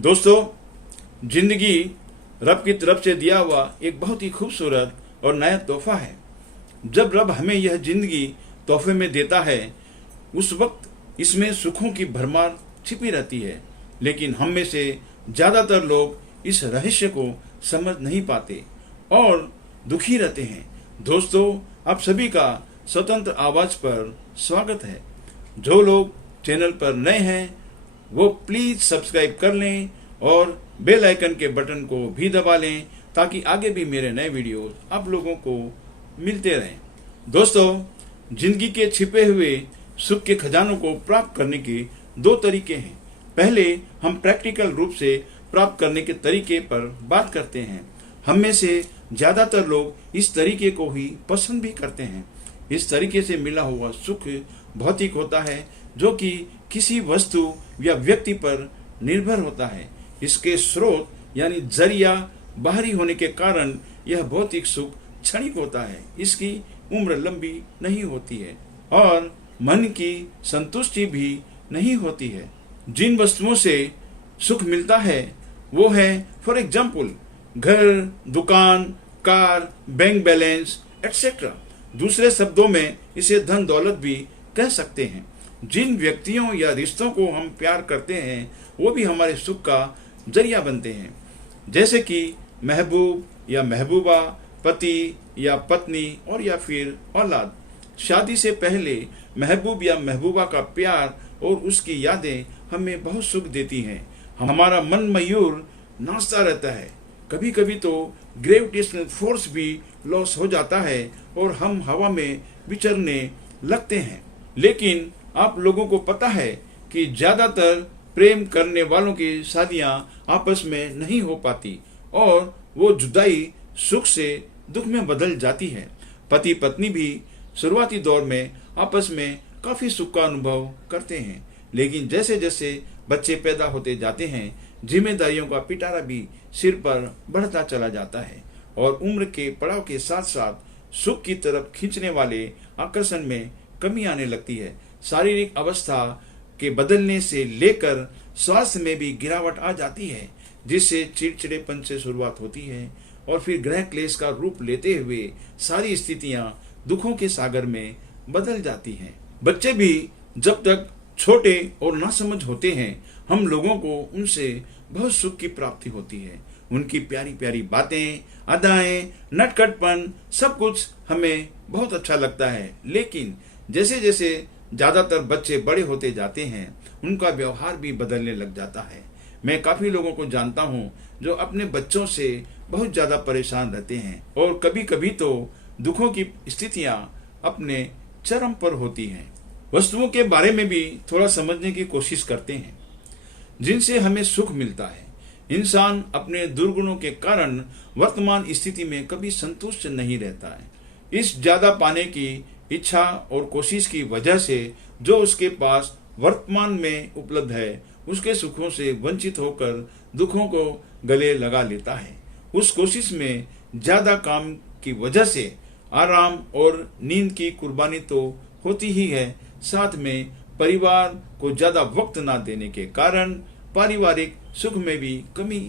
दोस्तों, जिंदगी रब की तरफ से दिया हुआ एक बहुत ही खूबसूरत और नया तोहफा है। जब रब हमें यह जिंदगी तोहफे में देता है, उस वक्त इसमें सुखों की भरमार छिपी रहती है, लेकिन हम में से ज्यादातर लोग इस रहस्य को समझ नहीं पाते और दुखी रहते हैं। दोस्तों, आप सभी का स्वतंत्र आवाज पर स्वागत है। जो लोग चैनल पर नए हैं वो प्लीज सब्सक्राइब कर लें और बेल आइकन के बटन को भी दबा लें ताकि आगे भी मेरे नए वीडियोस आप लोगों को मिलते रहें। दोस्तों, जिंदगी के छिपे हुए सुख के खजानों को प्राप्त करने के दो तरीके हैं। पहले हम प्रैक्टिकल रूप से प्राप्त करने के तरीके पर बात करते हैं। हम में से ज्यादातर लोग इस तरीके को ही पसंद भी करते हैं। इस तरीके से मिला हुआ सुख भौतिक होता है, जो कि किसी वस्तु या व्यक्ति पर निर्भर होता है। इसके स्रोत यानी जरिया बाहरी होने के कारण यह भौतिक सुख क्षणिक होता है। इसकी उम्र लंबी नहीं होती है और मन की संतुष्टि भी नहीं होती है। जिन वस्तुओं से सुख मिलता है वो है फॉर एग्जाम्पल घर, दुकान, कार, बैंक बैलेंस एक्सेट्रा। दूसरे शब्दों में इसे धन दौलत भी कह सकते हैं। जिन व्यक्तियों या रिश्तों को हम प्यार करते हैं वो भी हमारे सुख का जरिया बनते हैं, जैसे कि महबूब या महबूबा, पति या पत्नी और या फिर औलाद। शादी से पहले महबूब या महबूबा का प्यार और उसकी यादें हमें बहुत सुख देती हैं। हमारा मन मयूर नाचता रहता है। कभी कभी तो ग्रेविटेशनल फोर्स भी लॉस हो जाता है और हम हवा में विचरने लगते हैं। लेकिन आप लोगों को पता है कि ज्यादातर प्रेम करने वालों की शादियां आपस में नहीं हो पाती और वो जुदाई सुख से दुख में बदल जाती है। पति पत्नी भी शुरुआती दौर में आपस में काफी सुख का अनुभव करते हैं, लेकिन जैसे जैसे बच्चे पैदा होते जाते हैं, जिम्मेदारियों का पिटारा भी सिर पर बढ़ता चला जाता है और उम्र के पड़ाव के साथ साथ सुख की तरफ खींचने वाले आकर्षण में कमी आने लगती है। शारीरिक अवस्था के बदलने से लेकर स्वास्थ्य में भी गिरावट आ जाती है, जिससे चिड़चिड़ेपन से शुरुआत होती है और फिर ग्रह क्लेश का रूप लेते हुए सारी स्थितियां दुखों के सागर में बदल जाती हैं। बच्चे भी जब तक छोटे और नासमझ होते हैं, हम लोगों को उनसे बहुत सुख की प्राप्ति होती है। उनकी प्यारी प्यारी बातें, अदाएं, नटखटपन सब कुछ हमें बहुत अच्छा लगता है। लेकिन जैसे जैसे ज्यादातर बच्चे बड़े होते जाते हैं, उनका व्यवहार भी बदलने लग जाता है। मैं काफी लोगों को जानता हूँ जो अपने बच्चों से बहुत ज्यादा परेशान रहते हैं और कभी कभी तो दुखों की स्थितियां अपने चरम पर होती हैं। वस्तुओं के बारे में भी थोड़ा समझने की कोशिश करते हैं जिनसे हमें सुख मिलता है। इंसान अपने दुर्गुणों के कारण वर्तमान स्थिति में कभी संतुष्ट नहीं रहता है। इस ज्यादा पाने की इच्छा और कोशिश की वजह से जो उसके पास वर्तमान में उपलब्ध है, उसके सुखों से वंचित होकर दुखों को गले लगा लेता है। उस कोशिश में ज्यादा काम की वजह से आराम और नींद की कुर्बानी तो होती ही है, साथ में परिवार को ज्यादा वक्त ना देने के कारण पारिवारिक सुख में भी कमी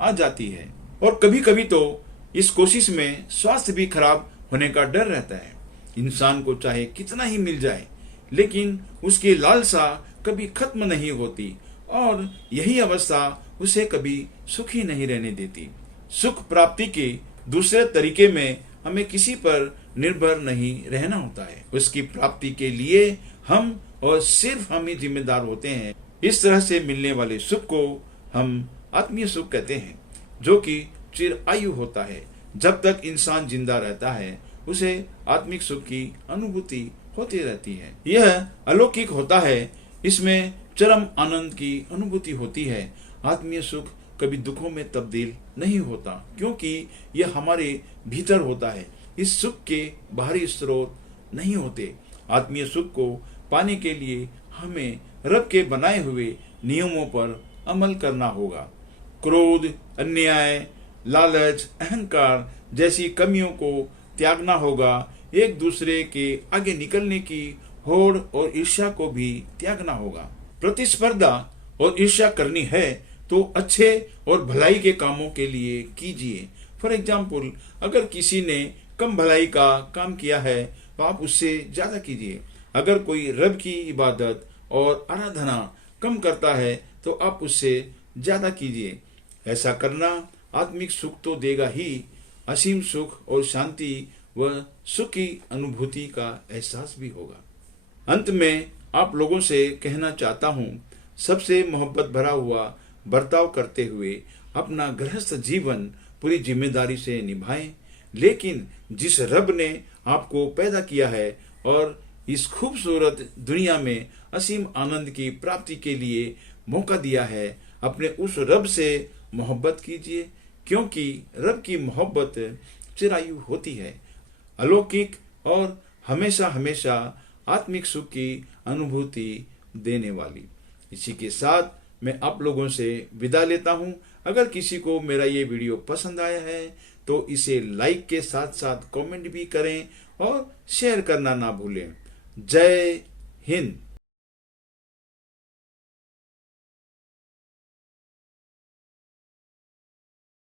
आ जाती है और कभी कभी तो इस कोशिश में स्वास्थ्य भी खराब होने का डर रहता है। इंसान को चाहे कितना ही मिल जाए, लेकिन उसकी लालसा कभी खत्म नहीं होती और यही अवस्था उसे कभी सुखी नहीं रहने देती। सुख प्राप्ति के दूसरे तरीके में हमें किसी पर निर्भर नहीं रहना होता है। उसकी प्राप्ति के लिए हम और सिर्फ हम ही जिम्मेदार होते हैं। इस तरह से मिलने वाले सुख को हम आत्मीय सुख कहते हैं, जो कि चिरायु होता है। जब तक इंसान जिंदा रहता है उसे आत्मिक सुख की अनुभूति होती रहती है। यह अलौकिक होता है, इसमें चरम आनंद की अनुभूति होती है। आत्मीय सुख कभी दुखों में तब्दील नहीं होता, क्योंकि यह हमारे भीतर होता है। इस सुख के बाहरी स्रोत नहीं होते। आत्मीय सुख को पाने के लिए हमें रब के बनाए हुए नियमों पर अमल करना होगा। क्रोध, अन्याय, लालच, अहंकार जैसी कमियों को त्यागना होगा। एक दूसरे के आगे निकलने की होड़ और ईर्ष्या को भी त्यागना होगा। प्रतिस्पर्धा और ईर्ष्या करनी है तो अच्छे और भलाई के कामों के लिए कीजिए। फॉर एग्जाम्पल, अगर किसी ने कम भलाई का काम किया है तो आप उससे ज्यादा कीजिए। अगर कोई रब की इबादत और आराधना कम करता है तो आप उससे ज्यादा कीजिए। ऐसा करना आत्मिक सुख तो देगा ही, असीम सुख और शांति व सुख की अनुभूति का एहसास भी होगा। अंत में आप लोगों से कहना चाहता हूँ, सबसे मोहब्बत भरा हुआ बर्ताव करते हुए अपना गृहस्थ जीवन पूरी जिम्मेदारी से निभाएं। लेकिन जिस रब ने आपको पैदा किया है और इस खूबसूरत दुनिया में असीम आनंद की प्राप्ति के लिए मौका दिया है, अपने उस रब से मोहब्बत कीजिए, क्योंकि रब की मोहब्बत चिरायु होती है, अलौकिक और हमेशा हमेशा आत्मिक सुख की अनुभूति देने वाली। इसी के साथ मैं आप लोगों से विदा लेता हूं। अगर किसी को मेरा ये वीडियो पसंद आया है तो इसे लाइक के साथ साथ कमेंट भी करें और शेयर करना ना भूलें। जय हिंद।